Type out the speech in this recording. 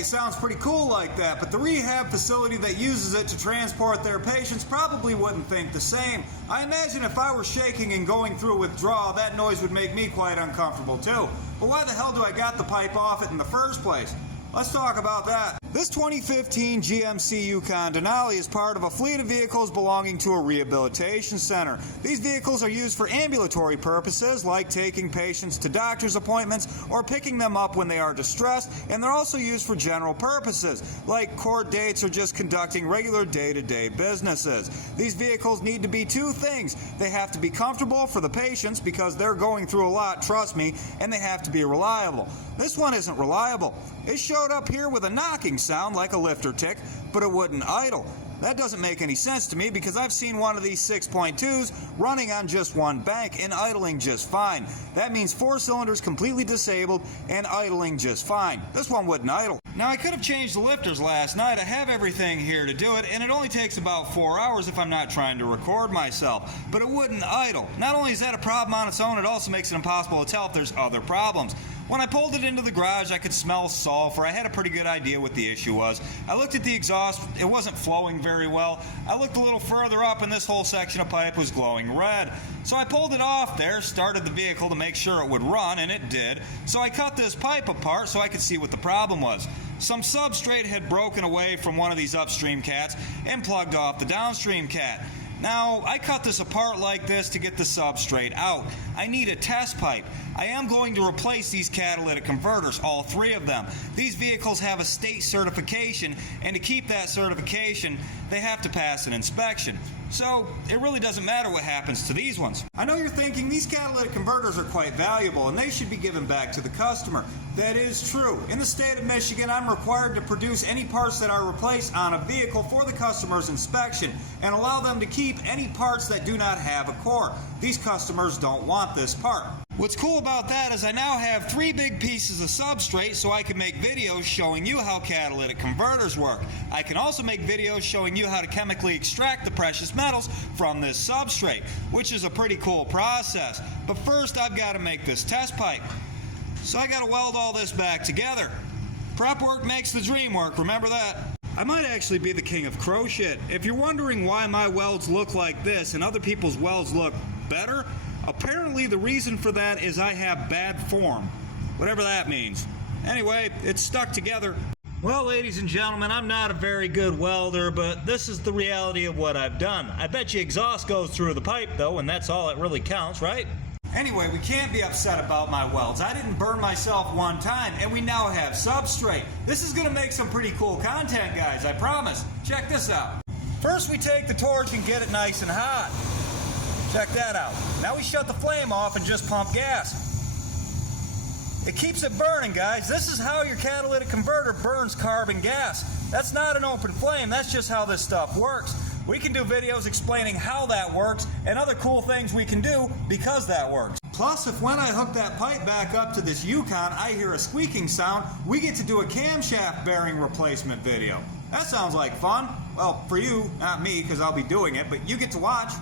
it sounds pretty cool like that, but the rehab facility that uses it to transport their patients probably wouldn't think the same. I imagine if I were shaking and going through a withdrawal, that noise would make me quite uncomfortable too. But why the hell do I got the pipe off it in the first place? Let's talk about that. This 2015 GMC Yukon Denali is part of a fleet of vehicles belonging to a rehabilitation center. These vehicles are used for ambulatory purposes, like taking patients to doctor's appointments or picking them up when they are distressed, and they're also used for general purposes, like court dates or just conducting regular day-to-day businesses. These vehicles need to be two things. They have to be comfortable for the patients because they're going through a lot, trust me, and they have to be reliable. This one isn't reliable. It showed up here with a knocking sound like a lifter tick, but it wouldn't idle. That doesn't make any sense to me because I've seen one of these 6.2s running on just one bank and idling just fine. That means 4 cylinders completely disabled and idling just fine. This one wouldn't idle. Now I could have changed the lifters last night. I have everything here to do it, and it only takes about 4 hours if I'm not trying to record myself. But it wouldn't idle. Not only is that a problem on its own, it also makes it impossible to tell if there's other problems. When I pulled it into the garage, I could smell sulfur. I had a pretty good idea what the issue was. I looked at the exhaust. It wasn't flowing very well. I looked a little further up, and this whole section of pipe was glowing red. So I pulled it off there, started the vehicle to make sure it would run, and it did. So I cut this pipe apart so I could see what the problem was. Some substrate had broken away from one of these upstream cats and plugged off the downstream cat. Now, I cut this apart like this to get the substrate out. I need a test pipe. I am going to replace these catalytic converters, all 3 of them. These vehicles have a state certification, and to keep that certification, they have to pass an inspection. So, it really doesn't matter what happens to these ones. I know you're thinking these catalytic converters are quite valuable and they should be given back to the customer. That is true. In the state of Michigan, I'm required to produce any parts that are replaced on a vehicle for the customer's inspection and allow them to keep any parts that do not have a core. These customers don't want this part. What's cool about that is I now have 3 big pieces of substrate so I can make videos showing you how catalytic converters work. I can also make videos showing you how to chemically extract the precious metals from this substrate, which is a pretty cool process. But first I've got to make this test pipe. So I got to weld all this back together. Prep work makes the dream work, remember that? I might actually be the king of crochet. If you're wondering why my welds look like this and other people's welds look better, apparently the reason for that is I have bad form, whatever that means. Anyway, it's stuck together. Well, ladies and gentlemen, I'm not a very good welder, but this is the reality of what I've done. I bet you exhaust goes through the pipe though, and that's all that really counts, right? Anyway, we can't be upset about my welds. I didn't burn myself one time, and we now have substrate. This is gonna make some pretty cool content, guys, I promise. Check this out. First we take the torch and get it nice and hot. Check that out. Now we shut the flame off and just pump gas. It keeps it burning, guys. This is how your catalytic converter burns carbon gas. That's not an open flame, that's just how this stuff works. We can do videos explaining how that works and other cool things we can do because that works. Plus, if when I hook that pipe back up to this Yukon, I hear a squeaking sound, we get to do a camshaft bearing replacement video. That sounds like fun. Well, for you, not me, because I'll be doing it, but you get to watch.